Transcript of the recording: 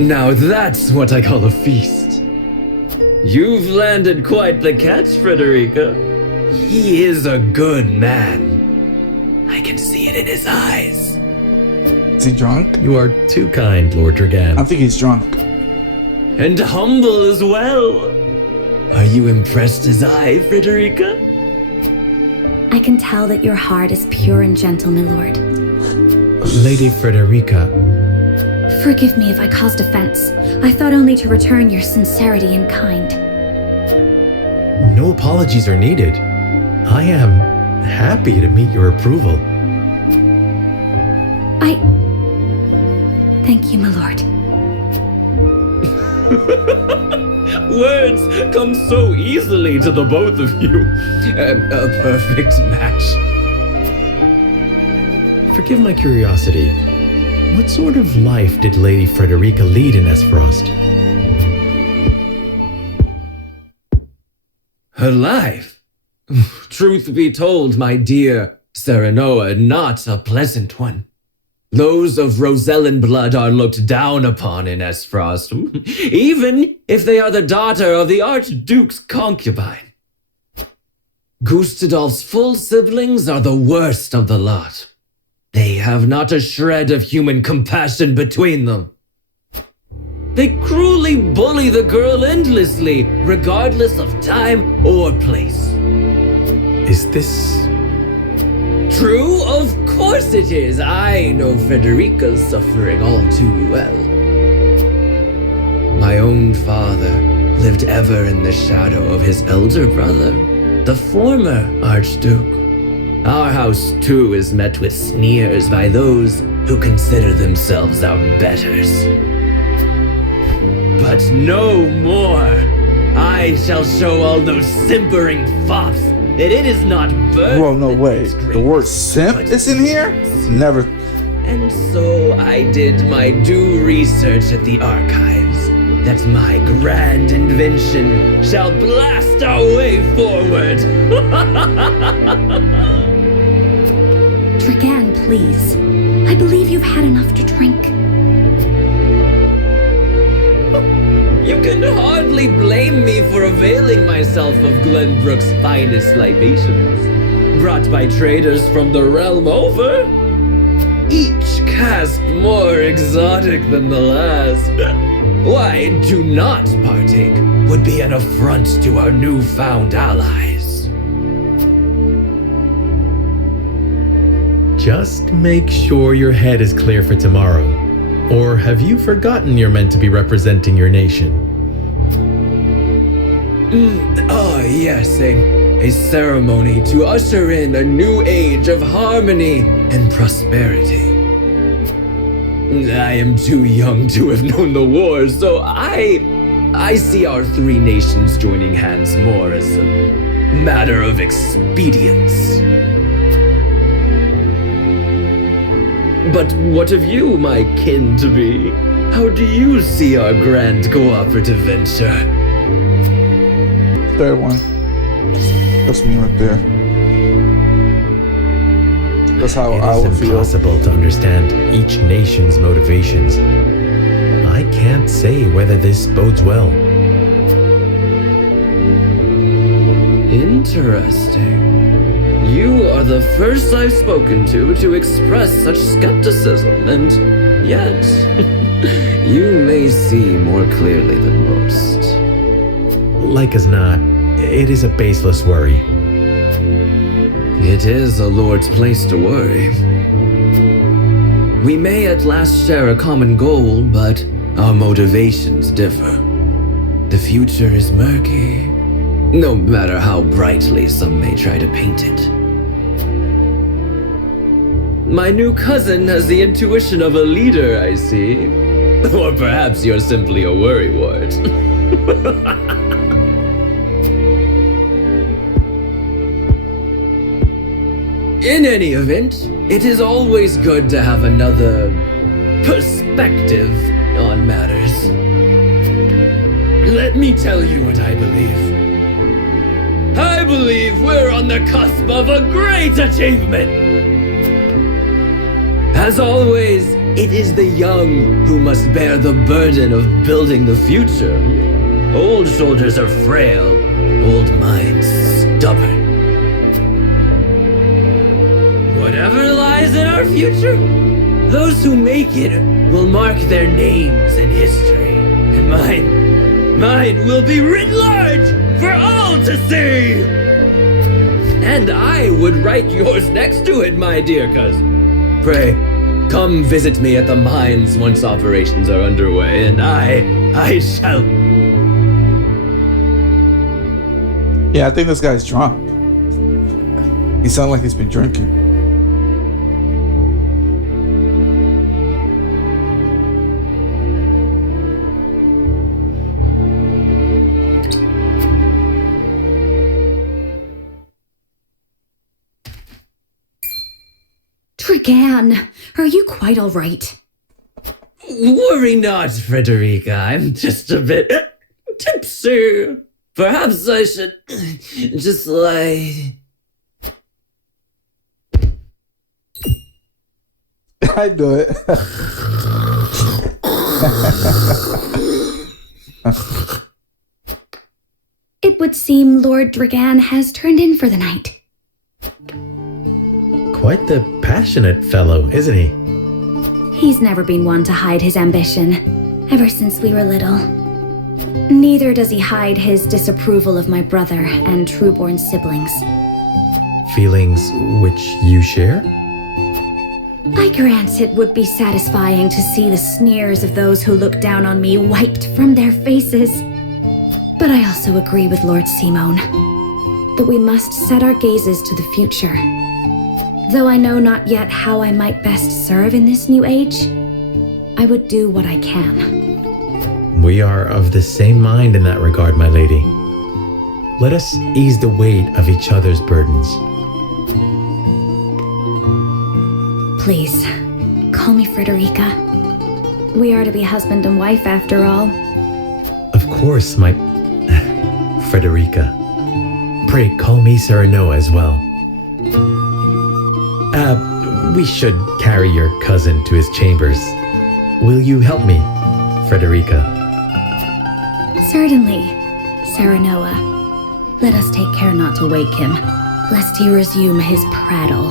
Now that's what I call a feast. You've landed quite the catch, Frederica. He is a good man. I can see it in his eyes. Is he drunk? You are too kind, Lord Dragan. I think he's drunk. And humble as well. Are you impressed as I, Frederica? I can tell that your heart is pure and gentle, my lord. Lady Frederica. Forgive me if I caused offense. I thought only to return your sincerity in kind. No apologies are needed. I am happy to meet your approval. Thank you, my lord. Words come so easily to the both of you. A perfect match. Forgive my curiosity. What sort of life did Lady Frederica lead in Esfrost? Her life? Truth be told, my dear Serenoa, not a pleasant one. Those of Rosellan blood are looked down upon in Esfrost, even if they are the daughter of the Archduke's concubine. Gustadolf's full siblings are the worst of the lot. They have not a shred of human compassion between them. They cruelly bully the girl endlessly, regardless of time or place. Is this... True? Of course it is. I know Frederica's suffering all too well. My own father lived ever in the shadow of his elder brother, the former Archduke. Our house, too, is met with sneers by those who consider themselves our betters. But no more! I shall show all those simpering fops that it is not birth. Whoa, no that way. makes great, The word simp is in here? Never. And so I did my due research at the archives, that my grand invention shall blast our way forward. Dragan, please. I believe you've had enough to drink. You can hardly blame me for availing myself of Glenbrook's finest libations, brought by traders from the realm over. Each cask more exotic than the last. Why, to not partake would be an affront to our newfound allies. Just make sure your head is clear for tomorrow. Or have you forgotten you're meant to be representing your nation? Yes, a ceremony to usher in a new age of harmony and prosperity. I am too young to have known the war, so I see our three nations joining hands more as a matter of expedience. But what of you, my kin-to-be? How do you see our grand cooperative venture? Third one. That's me right there. That's how I would It is feel. impossible to understand each nation's motivations. I can't say whether this bodes well. Interesting. You are the first I've spoken to express such skepticism, and yet, you may see more clearly than most. Like as not, it is a baseless worry. It is a lord's place to worry. We may at last share a common goal, but our motivations differ. The future is murky, no matter how brightly some may try to paint it. My new cousin has the intuition of a leader, I see. Or perhaps you're simply a worrywart. In any event, it is always good to have another perspective on matters. Let me tell you what I believe. I believe we're on the cusp of a great achievement. As always, It is the young who must bear the burden of building the future. Old shoulders are frail, old minds stubborn. Whatever lies in our future, those who make it will mark their names in history. And mine will be writ large for all to see! And I would write yours next to it, my dear cousin. Pray, come visit me at the mines once operations are underway, and I shall... Yeah, I think this guy's drunk. He sounds like he's been drinking. Dragan, are you quite all right? Worry not, Frederica. I'm just a bit tipsy. Perhaps I should just lie. I do it. It would seem Lord Dragan has turned in for the night. Quite the passionate fellow, isn't he? He's never been one to hide his ambition, ever since we were little. Neither does he hide his disapproval of my brother and trueborn siblings. Feelings which you share? I grant it would be satisfying to see the sneers of those who look down on me wiped from their faces. But I also agree with Lord Simone that we must set our gazes to the future. Though I know not yet how I might best serve in this new age, I would do what I can. We are of the same mind in that regard, my lady. Let us ease the weight of each other's burdens. Please, call me Frederica. We are to be husband and wife after all. Of course, my... Frederica. Pray call me Serenoa as well. We should carry your cousin to his chambers. Will you help me, Frederica? Certainly, Serenoa. Let us take care not to wake him, lest he resume his prattle.